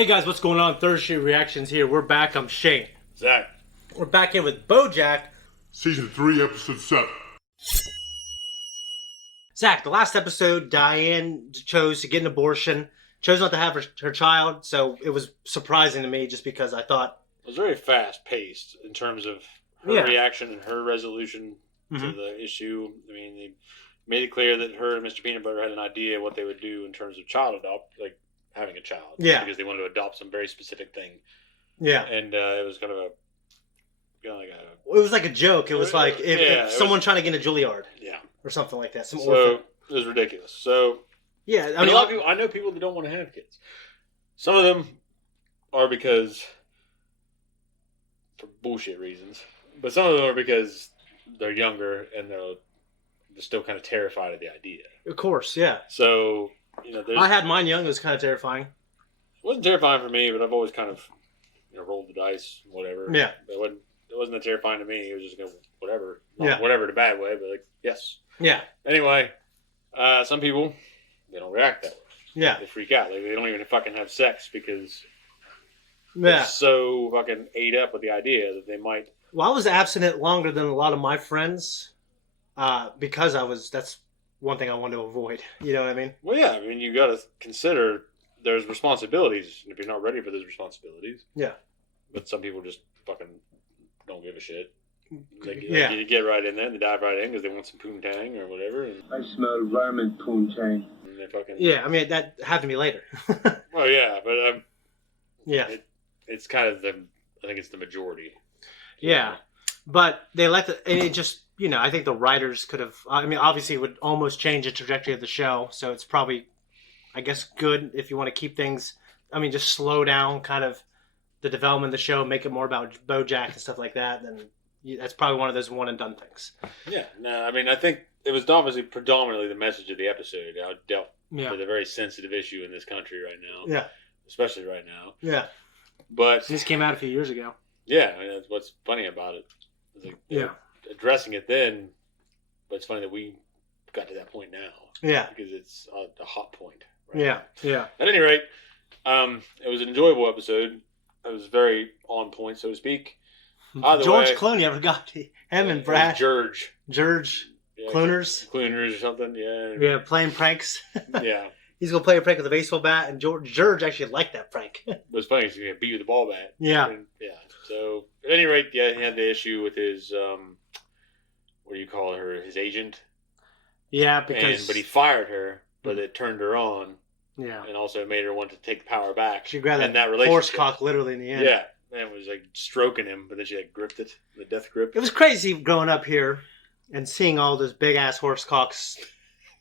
Hey guys, what's going on? Third Street Reactions here. We're back. I'm Shane. Zack. We're back in with BoJack. Season 3, Episode 7. Zack, the last episode, Diane chose to get an abortion. Chose not to have her child, so it was surprising to me just because I thought... It was very fast-paced in terms of her reaction and her resolution to the issue. I mean, they made it clear that her and Mr. Peanut Butter had an idea what they would do in terms of child adopt, like having a child. Yeah. Because they wanted to adopt some very specific thing. Yeah. And it was kind of a... It was like a joke. It was like if someone trying to get a Juilliard. Yeah. Or something like that. Some orphan. It was ridiculous. So... Yeah. I mean, a lot of people... I know people that don't want to have kids. Some of them are because... for bullshit reasons. But some of them are because they're younger and they're still kind of terrified of the idea. Of course, yeah. So, you know, I had mine young. It was kind of terrifying. It wasn't terrifying for me, but I've always kind of, rolled the dice, whatever. Yeah. It wasn't that terrifying to me. It was just whatever. Not whatever in a bad way, but like, yes. Yeah. Anyway, some people, they don't react that way. Yeah. They freak out. Like, they don't even fucking have sex because they're so fucking ate up with the idea that they might... Well, I was abstinent longer than a lot of my friends because that's one thing I wanted to avoid. You know what I mean? Well, yeah. I mean, you got to consider there's responsibilities if you're not ready for those responsibilities. Yeah. But some people just fucking don't give a shit. You get right in there and they dive right in because they want some poontang or whatever. And I smell vermin poontang. And they fucking... Yeah, I mean, that happened to me later. Well, yeah, but... yeah. It's kind of I think it's the majority. Yeah. But they let it just, I think the writers could have, I mean, obviously it would almost change the trajectory of the show. So it's probably, I guess, good if you want to keep things, I mean, just slow down kind of the development of the show, make it more about BoJack and stuff like that. Then that's probably one of those one and done things. Yeah. No, I mean, I think it was obviously predominantly the message of the episode. I dealt with a very sensitive issue in this country right now. Yeah. Especially right now. Yeah. But this came out a few years ago. Yeah, I mean, that's what's funny about it. Like, addressing it then, but it's funny that we got to that point now. Yeah. Because it's a hot point. Right? Yeah, yeah. At any rate, it was an enjoyable episode. It was very on point, so to speak. George Clooney, I forgot him and Brad. George. Yeah, Clooners or something, yeah. Yeah, playing pranks. Yeah. He's going to play a prank with a baseball bat, and George actually liked that prank. It was funny, he's going to beat with the ball bat. Yeah. Yeah. So, at any rate, he had the issue with his, what do you call her, his agent? Yeah, because... But he fired her, but it turned her on. Yeah. And also made her want to take the power back. She grabbed that relationship. horse cock literally in the end. Yeah. And was like stroking him, but then she like gripped it, the death grip. It was crazy growing up here and seeing all those big ass horse cocks.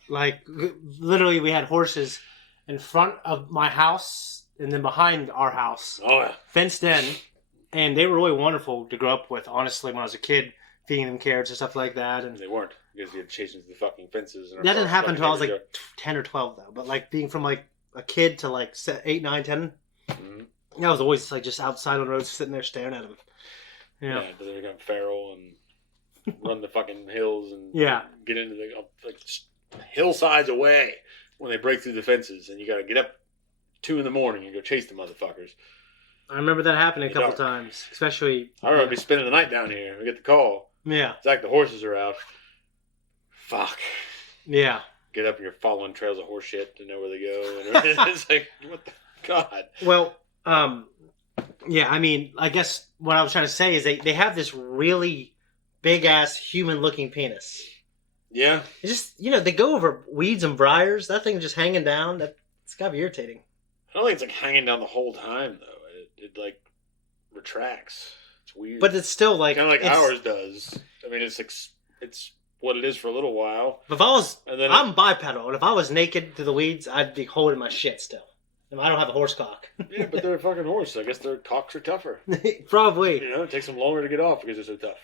Like literally, we had horses in front of my house and then behind our house. Oh yeah, fenced in, and they were really wonderful to grow up with. Honestly, when I was a kid, feeding them carrots and stuff like that, and they weren't because you had to chase them to the fucking fences. That didn't happen until I was like 10 or 12, though. But like being from like a kid to like 8, 9, 10. I was always like just outside on the road, sitting there staring at them. Yeah, does it become feral and run the fucking hills and get into the like hillsides away when they break through the fences, and you got to get up 2 a.m. and go chase the motherfuckers. I remember that happening a couple times, especially. I remember spending the night down here. We get the call. Yeah, it's like the horses are out. Fuck. Yeah. Get up and you're following trails of horse shit to know where they go, and it's like, what the god. Well. Yeah, I mean, I guess what I was trying to say is they have this really big ass human looking penis. Yeah. It's just, they go over weeds and briars. That thing just hanging down. It's gotta be irritating. I don't think it's like hanging down the whole time though. It like retracts. It's weird. But it's still like kind of like ours does. I mean, it's what it is for a little while. If I'm bipedal, and if I was naked to the weeds, I'd be holding my shit still. I don't have a horse cock. Yeah, but they're a fucking horse. I guess their cocks are tougher. Probably. It takes them longer to get off because they're so tough.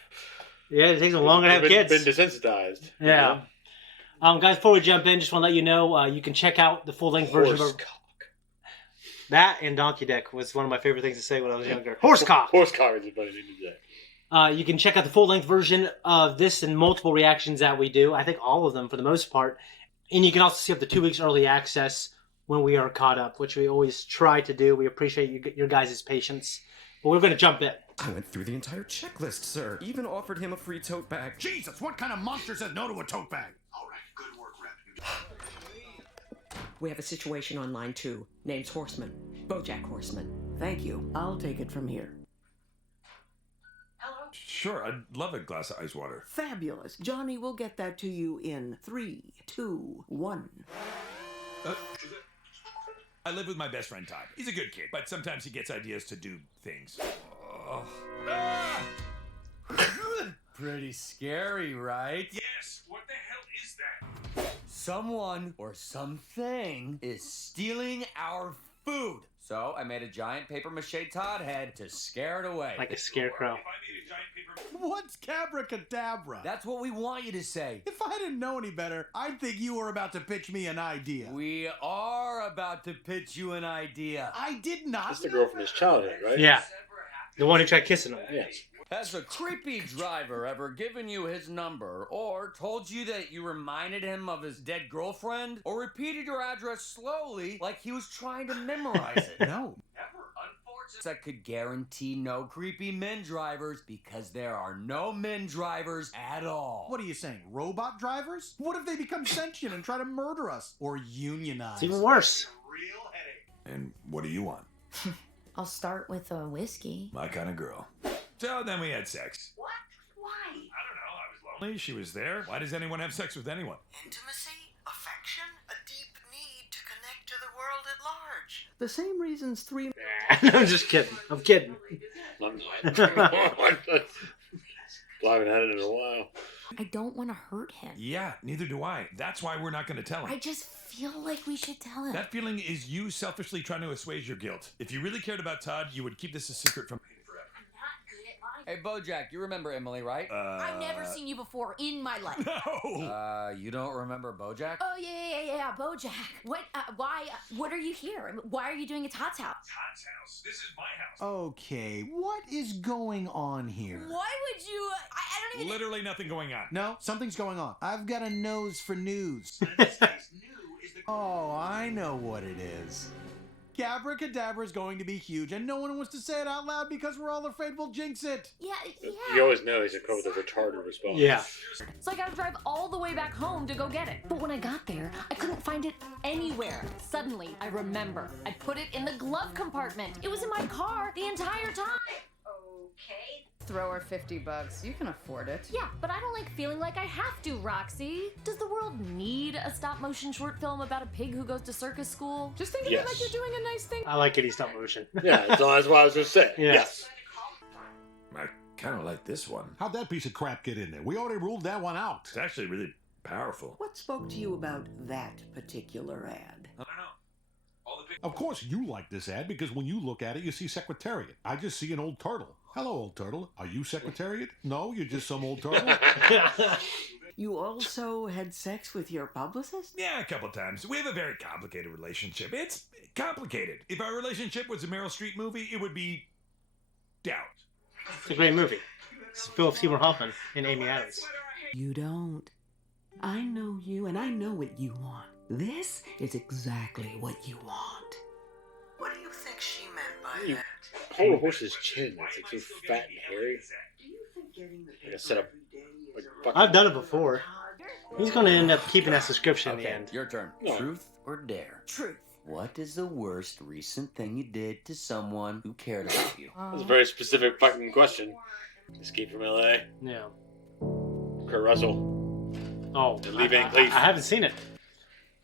Yeah, it takes them longer to have kids. Been desensitized. Yeah. Guys, before we jump in, just want to let you know you can check out the full-length version of cock. That and donkey dick was one of my favorite things to say when I was younger. Horse cock. Horse cock is a funny thing to say. You can check out the full-length version of this and multiple reactions that we do. I think all of them for the most part. And you can also see up to 2 weeks early access when we are caught up, which we always try to do. We appreciate your guys' patience. But we're going to jump in. I went through the entire checklist, sir. Even offered him a free tote bag. Jesus, what kind of monster says no to a tote bag? All right, good work, Rep. We have a situation on line 2. Name's Horseman. BoJack Horseman. Thank you. I'll take it from here. Hello? Sure, I'd love a glass of ice water. Fabulous. Johnny will get that to you in 3, 2, 1. I live with my best friend Todd. He's a good kid, but sometimes he gets ideas to do things. Pretty scary, right? Yes, what the hell is that? Someone or something is stealing our food. So I made a giant paper-mache Todd head to scare it away. Like a scarecrow. What's Cabracadabra? That's what we want you to say. If I didn't know any better, I'd think you were about to pitch me an idea. We are about to pitch you an idea. I did not. That's the girl from his childhood, right? Yeah. The one who tried kissing him. Yes. Has a creepy driver ever given you his number, or told you that you reminded him of his dead girlfriend, or repeated your address slowly like he was trying to memorize it? No. That could guarantee no creepy men drivers because there are no men drivers at all. What are you saying? Robot drivers? What if they become sentient and try to murder us? Or unionize? It's even worse. And what do you want? I'll start with a whiskey. My kind of girl. So then we had sex. What? Why? I don't know, I was lonely, she was there. Why does anyone have sex with anyone? Intimacy, affection, a deep need to connect to the world at large. The same reasons 3... I'm just kidding. I'm kidding. I haven't had it in a while. I don't want to hurt him. Yeah, neither do I. That's why we're not going to tell him. I just feel like we should tell him. That feeling is you selfishly trying to assuage your guilt. If you really cared about Todd, you would keep this a secret from me forever. Hey, BoJack, you remember Emily, right? I've never seen you before in my life. No! You don't remember BoJack? Oh, yeah, BoJack. What, why, what are you here? Why are you doing a Todd's house? Todd's house. This is my house. Okay, what is going on here? Why would you, I don't even... Literally nothing going on. No, something's going on. I've got a nose for news. Oh, I know what it is. Cabracadabra is going to be huge, and no one wants to say it out loud because we're all afraid we'll jinx it. Yeah. You always know he's a come with a retarded response. Yeah. So I gotta drive all the way back home to go get it. But when I got there, I couldn't find it anywhere. Suddenly, I remember. I put it in the glove compartment. It was in my car the entire time. Okay. Throw her $50. You can afford it. Yeah, but I don't like feeling like I have to, Roxy. Does the world need a stop-motion short film about a pig who goes to circus school? Just think of it like you're doing a nice thing. I like any stop motion. Yeah, that's what I was going to say. Yeah. Yes. I kind of like this one. How'd that piece of crap get in there? We already ruled that one out. It's actually really powerful. What spoke to you about that particular ad? I don't know. Of course you like this ad because when you look at it, you see Secretariat. I just see an old turtle. Hello, old turtle. Are you Secretariat? No, you're just some old turtle. You also had sex with your publicist? Yeah, a couple times. We have a very complicated relationship. It's complicated. If our relationship was a Meryl Streep movie, it would be Doubt. It's a great movie. It's Philip Seymour Hoffman and Amy Adams. You don't. I know you, and I know what you want. This is exactly what you want. What do you think she meant by that? Hold a horse's chin. It's like so fat and hairy. Like a setup. Like I've done it before. He's going to end up keeping that subscription in the end. Your turn. No. Truth or dare? Truth. What is the worst recent thing you did to someone who cared about you? That's a very specific fucking question. Escape from LA. Yeah. Kurt Russell. Oh, And Lee Van Cleef. I haven't seen it.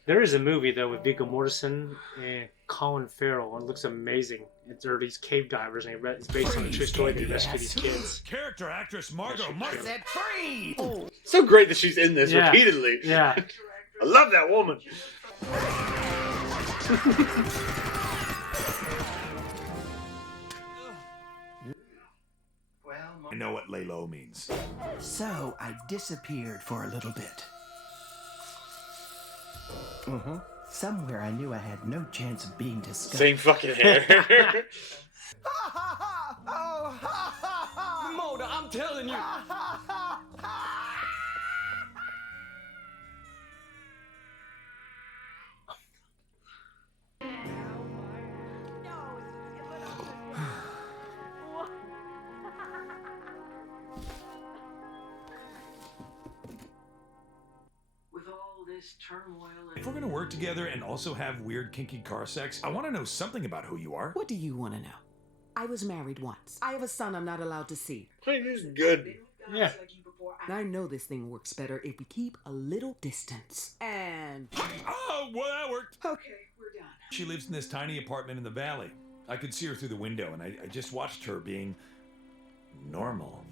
There is a movie though with Viggo Mortensen and Colin Farrell, and it looks amazing. They're these cave divers, and it's based on a true story. They rescue these kids. Character actress Margot Martin. Set free! Oh, So great that she's in this Yeah. repeatedly. Yeah. I love that woman. I know what lay low means. so I disappeared for a little bit. Somewhere I knew I had no chance of being discovered. Same fucking hair. Mona, I'm telling you. If we're gonna work together and also have weird kinky car sex, I want to know something about who you are. What do you want to know? I was married once. I have a son I'm not allowed to see. Hey, this is good. Yeah. I know this thing works better if we keep a little distance. And... Oh, well, that worked. Okay, we're done. She lives in this tiny apartment in the valley. I could see her through the window, and I just watched her being normal.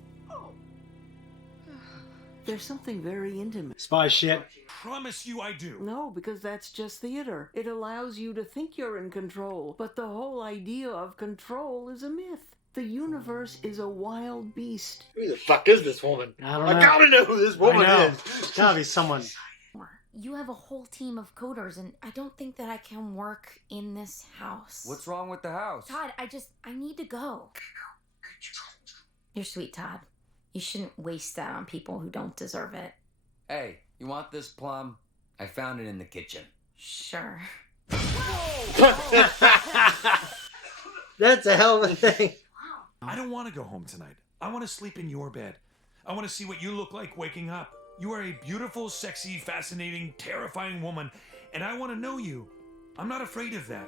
There's something very intimate. Spy shit. Promise you I do. No, because that's just theater. It allows you to think you're in control, but the whole idea of control is a myth. The universe is a wild beast. Who the fuck is this woman? I don't know. I gotta know who this woman is. It's gotta be someone. You have a whole team of coders, and I don't think that I can work in this house. What's wrong with the house? Todd, I need to go. You're sweet, Todd. You shouldn't waste that on people who don't deserve it. Hey, you want this plum? I found it in the kitchen. Sure. That's a hell of a thing. I don't want to go home tonight. I want to sleep in your bed. I want to see what you look like waking up. You are a beautiful, sexy, fascinating, terrifying woman, and I want to know you. I'm not afraid of that.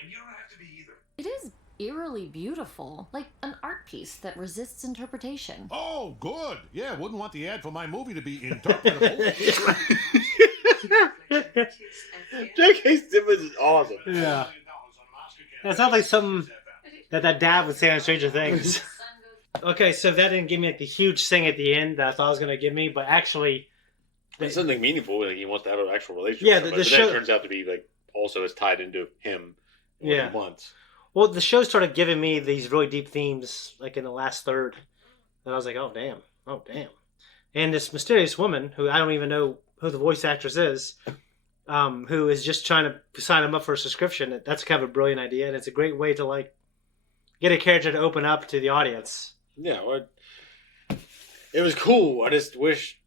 And you don't have to be either. It is eerily beautiful, like an art piece that resists interpretation. Oh, good. Yeah, wouldn't want the ad for my movie to be interpretable. J.K. Simmons is awesome. Yeah. That sounds like something that dad would say on Stranger Things. Okay, so that didn't give me like the huge thing at the end that I thought it was going to give me, but actually... It's something meaningful. Like he wants to have an actual relationship. Yeah, with the somebody, but show... then it turns out to be like also is tied into him. Yeah. He wants. Well, the show started giving me these really deep themes, like in the last third. And I was like, oh, damn. Oh, damn. And this mysterious woman, who I don't even know who the voice actress is, who is just trying to sign him up for a subscription. That's kind of a brilliant idea, and it's a great way to, like, get a character to open up to the audience. Yeah, well, it was cool. I just wish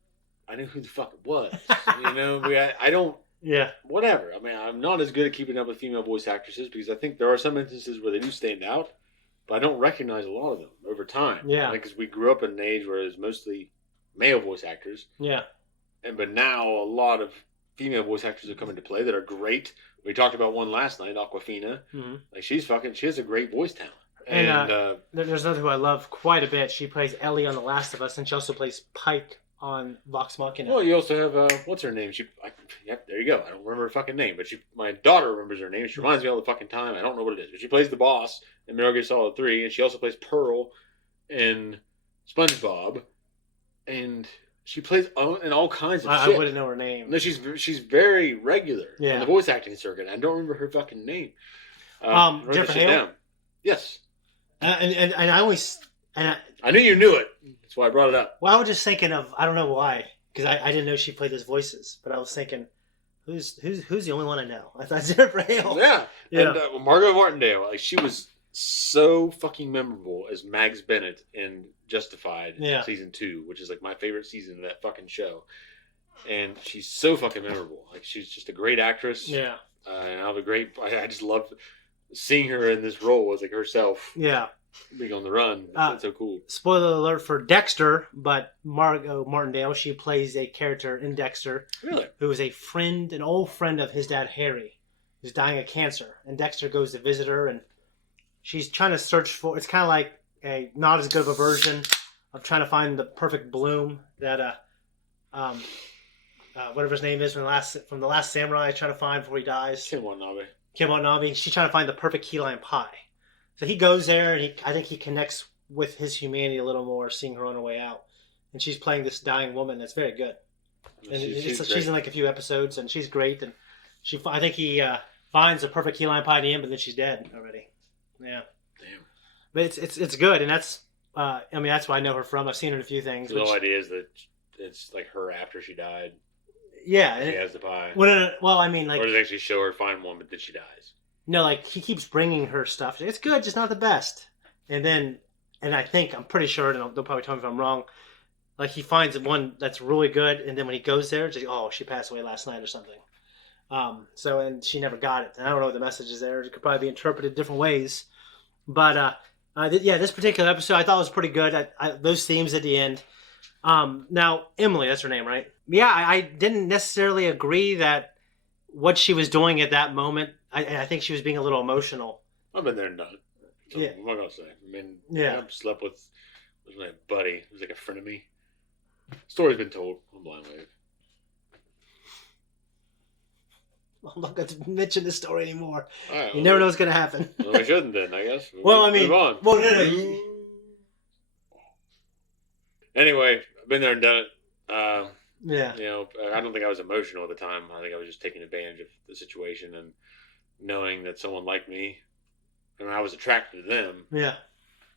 I knew who the fuck it was. You know, I don't... Yeah. Whatever. I mean, I'm not as good at keeping up with female voice actresses because I think there are some instances where they do stand out, but I don't recognize a lot of them over time. Yeah. Because we grew up in an age where it was mostly male voice actors. Yeah. But now a lot of female voice actors have come into play that are great. We talked about one last night, Aquafina. Mm-hmm. Like, she has a great voice talent. And there's another who I love quite a bit. She plays Ellie on The Last of Us, and she also plays Pike on Vox Machina. Well, you also have, what's her name? Yep, there you go. I don't remember her fucking name, but my daughter remembers her name. She reminds me all the fucking time. I don't know what it is. But she plays the boss in Metal Gear Solid 3, and she also plays Pearl in SpongeBob. And she plays in all kinds of shit. I wouldn't know her name. No, she's very regular in the voice acting circuit. I don't remember her fucking name. Jennifer Hale? Yes. And I always... I knew you knew it. That's why I brought it up. Well, I was just thinking of... I don't know why. Because I didn't know she played those voices. But I was thinking, who's the only one I know? I thought Jennifer Hale. Yeah. Yeah. And Margot Martindale, like, she was so fucking memorable as Mags Bennett in Justified season 2, which is like my favorite season of that fucking show. And she's so fucking memorable. Like, she's just a great actress. Yeah. And I just love seeing her in this role as like herself. Yeah. Being on the run. That's so cool. Spoiler alert for Dexter, but Margot Martindale, she plays a character in Dexter. Really? Who is an old friend of his dad, Harry, who's dying of cancer. And Dexter goes to visit her, and she's trying to search for... It's kind of like a not as good of a version of trying to find the perfect bloom that... whatever his name is from the last Samurai, trying to find before he dies. Kim Watanabe. She's trying to find the perfect key lime pie. So he goes there, and I think he connects with his humanity a little more, seeing her on her way out. And she's playing this dying woman that's very good. And she's in like a few episodes, and she's great. And I think he finds a perfect key lime pie at the end, but then she's dead already. Yeah. Damn. But it's good, and that's that's what I know her from. I've seen her in a few things. The whole idea is that it's like her after she died. Yeah. She has the pie. Well, I mean, like... Or does it actually show her find one, but then she dies? No, like, he keeps bringing her stuff. It's good, just not the best. And I'm pretty sure, and they'll probably tell me if I'm wrong, like, he finds one that's really good, and then when he goes there, it's like, oh, she passed away last night or something. And she never got it. And I don't know what the message is there. It could probably be interpreted different ways. But, this particular episode I thought was pretty good. Those themes at the end. Now, Emily, that's her name, right? Yeah, I didn't necessarily agree that what she was doing at that moment, I think she was being a little emotional. I've been there and done it. So Yeah. what am I going to say? I mean, Yeah. I've slept with my buddy. He was like a friend of me. Story's been told. I'm blind wave. I'm not going to mention this story anymore. All right, You never know what's going to happen. Well, we shouldn't then, I guess. Well, I mean, move on. well, no. Anyway, I've been there and done it. Yeah. You know, I don't think I was emotional at the time. I think I was just taking advantage of the situation and knowing that someone like me, and I was attracted to them. Yeah.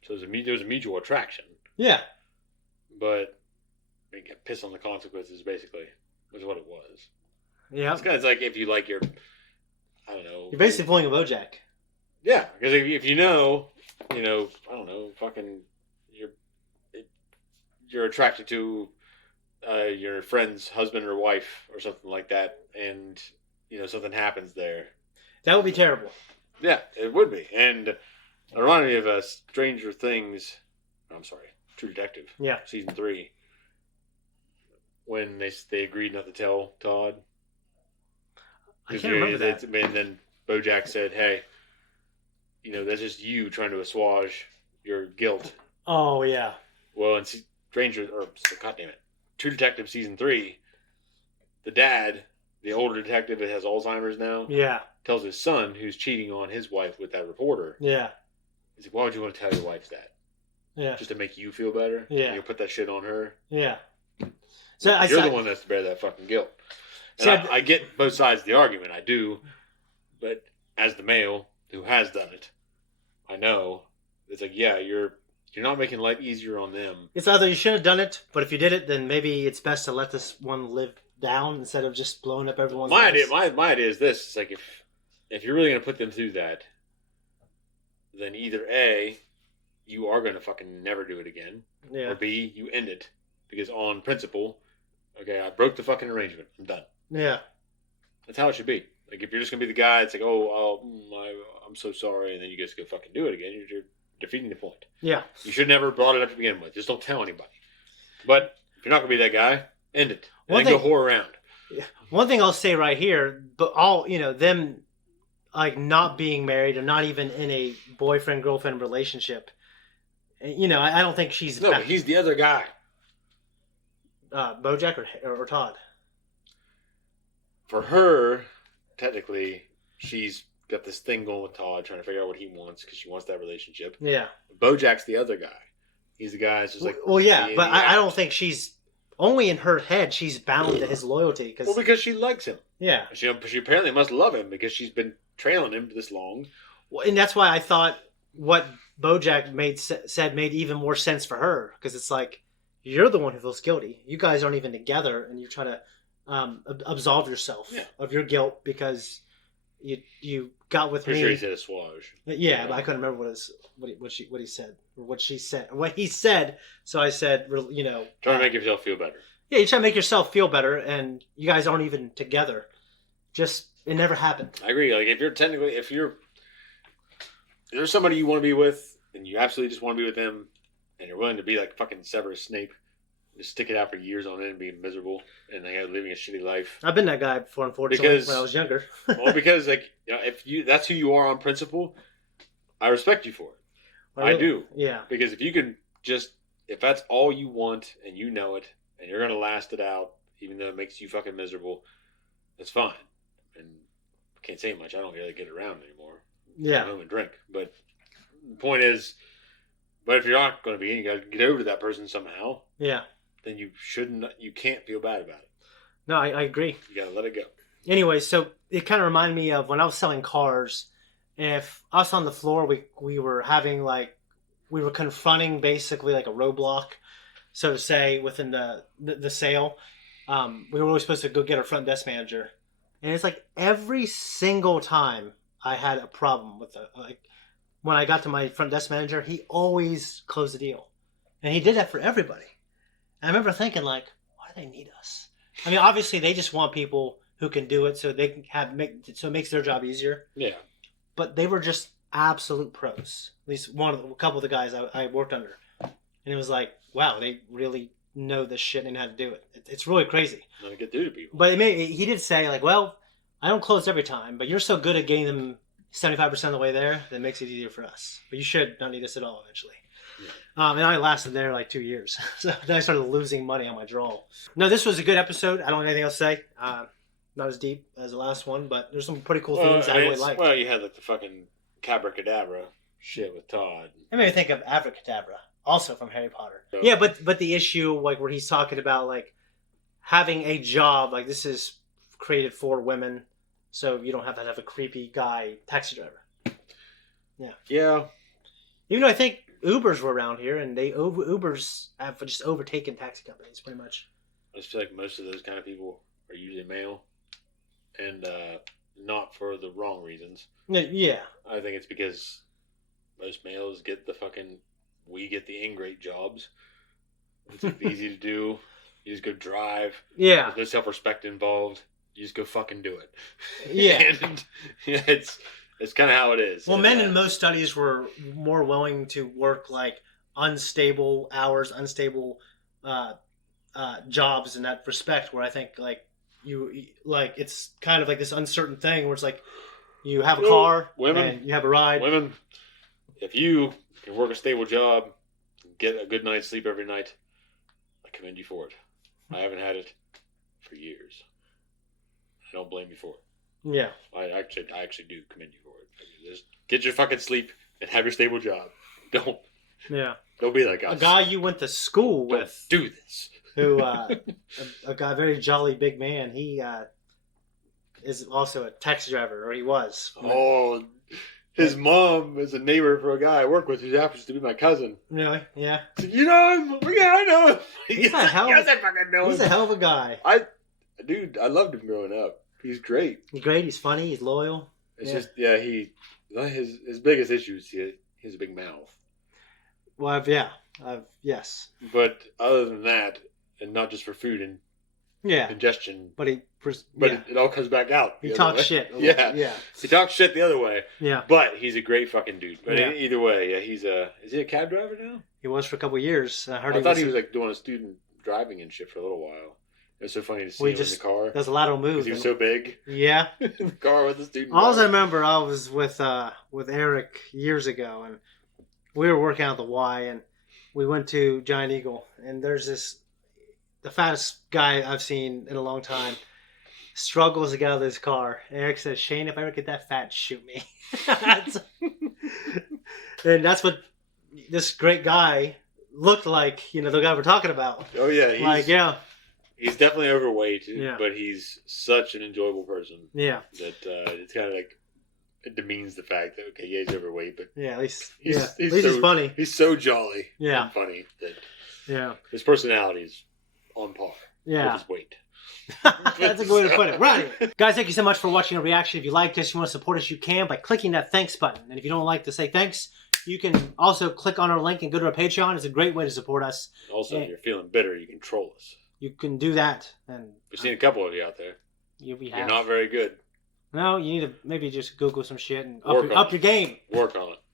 So there was a mutual attraction. Yeah. But I get pissed on the consequences, basically, was what it was. Yeah. It's kind of like if you like your, I don't know. You're basically pulling a BoJack. Yeah, because if you know, I don't know, fucking, you're attracted to your friend's husband or wife or something like that, and something happens there. That would be terrible. Yeah, it would be. And it reminded me of Stranger Things. I'm sorry, True Detective. Yeah. Season 3. When they agreed not to tell Todd. I can't remember that. And then BoJack said, "Hey, that's just you trying to assuage your guilt." Oh yeah. Well, in True Detective Season 3, the dad, the older detective that has Alzheimer's now, Yeah. tells his son, who's cheating on his wife with that reporter, Yeah. he's like, "Why would you want to tell your wife that? Yeah. Just to make you feel better? Yeah. You'll put that shit on her? Yeah. So You're the one that's to bear that fucking guilt." And I get both sides of the argument. I do. But as the male who has done it, I know it's like, yeah, you're not making life easier on them. It's either you should have done it, but if you did it, then maybe it's best to let this one live down instead of just blowing up everyone's lives. My idea is this: it's like if you're really going to put them through that, then either A, you are going to fucking never do it again, Yeah. or B, you end it because on principle, okay, I broke the fucking arrangement. I'm done. Yeah. That's how it should be. Like if you're just going to be the guy, it's like, I'm so sorry, and then you just go fucking do it again. You're defeating the point. Yeah. You should never have brought it up to begin with. Just don't tell anybody. But if you're not going to be that guy, end it. And then go whore around. Yeah. One thing I'll say right here, but all, them like not being married or not even in a boyfriend-girlfriend relationship, I don't think she's... No, but he's the other guy. BoJack or Todd? For her, technically, she's got this thing going with Todd, trying to figure out what he wants because she wants that relationship. Yeah. BoJack's the other guy. He's the guy that's just like... Well, yeah, but I don't think she's... Only in her head, she's bound to his loyalty. Well, because she likes him. Yeah. She apparently must love him because she's been trailing him this long. Well, and that's why I thought what BoJack said made even more sense for her. Because it's like, you're the one who feels guilty. You guys aren't even together, and you're trying to absolve yourself of your guilt because you got with me. Pretty sure he said assuage. Yeah, but I couldn't remember what he said or what she said or what he said. So I said, trying to make yourself feel better. Yeah, you try to make yourself feel better, and you guys aren't even together. It never happened. I agree. Like if there's somebody you want to be with, and you absolutely just want to be with them, and you're willing to be like fucking Severus Snape. Just stick it out for years on end and being miserable and living a shitty life. I've been that guy before, unfortunately, when I was younger. Well, because if that's who you are on principle, I respect you for it. Well, I do. Yeah. Because if you can if that's all you want and you know it and you're gonna last it out, even though it makes you fucking miserable, that's fine. And I can't say much. I don't really get around anymore. Yeah. I go home and drink. But the point is, if you're not going to be, you got to get over to that person somehow. Yeah. Then you can't feel bad about it. No, I agree. You got to let it go. Anyway, so it kind of reminded me of when I was selling cars. If us on the floor, we were having we were confronting basically like a roadblock, so to say, within the sale. We were always supposed to go get our front desk manager. And it's like every single time I had a problem with when I got to my front desk manager, he always closed the deal. And he did that for everybody. And I remember thinking why do they need us? I mean, obviously they just want people who can do it so they can so it makes their job easier. Yeah. But they were just absolute pros. At least a couple of the guys I worked under. And it was like, wow, they really know this shit and how to do it. It's really crazy. Not to get through to people. But he did say, like, well, I don't close every time, but you're so good at getting them 75% of the way there that it makes it easier for us. But you should not need us at all eventually. Yeah. And I lasted there like 2 years. So then I started losing money on my draw. No, this was a good episode. I don't have anything else to say. Not as deep as the last one, but there's some pretty cool things I really liked. Well, you had like the fucking Cabracadabra shit with Todd. It made me think of Abracadabra, also from Harry Potter. So, yeah, but the issue, like, where he's talking about, like, having a job, like, this is created for women, so you don't have to have a creepy guy taxi driver. Yeah. Yeah. Even though I think Ubers were around here, and Ubers have just overtaken taxi companies, pretty much. I just feel like most of those kind of people are usually male, and not for the wrong reasons. Yeah. I think it's because most males get we get the ingrate jobs. It's easy to do. You just go drive. Yeah. There's no self-respect involved. You just go fucking do it. Yeah. And it's kind of how it is. Well, men in most studies were more willing to work like unstable hours, unstable jobs in that respect. Where I think it's kind of like this uncertain thing where it's like you have a car, and you have a ride. Women, if you can work a stable job, get a good night's sleep every night, I commend you for it. I haven't had it for years. I don't blame you for it. Yeah. I actually do commend you for it. Just get your fucking sleep and have your stable job. Don't be like us. A guy you went to school with. Do this. Who, a guy, very jolly big man, he is also a taxi driver, or he was. Oh, his mom is a neighbor for a guy I work with who happens to be my cousin. Really? Yeah. You know him? Yeah, I know him. He's a hell of a guy. I loved him growing up. He's great. He's great. He's funny. He's loyal. It's just his biggest issue is he has a big mouth. Well, yes. But other than that, and not just for food and ingestion, but it all comes back out. He talks shit. Yeah. He talks shit the other way. Yeah. But he's a great fucking dude. But either way, is he a cab driver now? He was for a couple of years. I thought he was like doing a student driving and shit for a little while. It was so funny to see him in the car. Does a lateral move. Because he was so big. Yeah. In the car with the student. All I remember, I was with Eric years ago, and we were working out the Y, and we went to Giant Eagle, and there's the fattest guy I've seen in a long time, struggles to get out of this car. And Eric says, "Shane, if I ever get that fat, shoot me." And that's what this great guy looked like, the guy we're talking about. Oh, yeah. He's definitely overweight, but he's such an enjoyable person. Yeah. That it's kind of like, it demeans the fact that, okay, yeah, he's overweight, but at least he's funny. He's so jolly and funny that his his personality is on par with his weight. That's a good way to put it. Right. Guys, thank you so much for watching our reaction. If you liked us, you want to support us, you can by clicking that thanks button. And if you don't like to say thanks, you can also click on our link and go to our Patreon. It's a great way to support us. Also, if you're feeling bitter, you can troll us. You can do that. And we've seen a couple of you out there. You're not very good. No, you need to maybe just Google some shit and up your game. Work on it.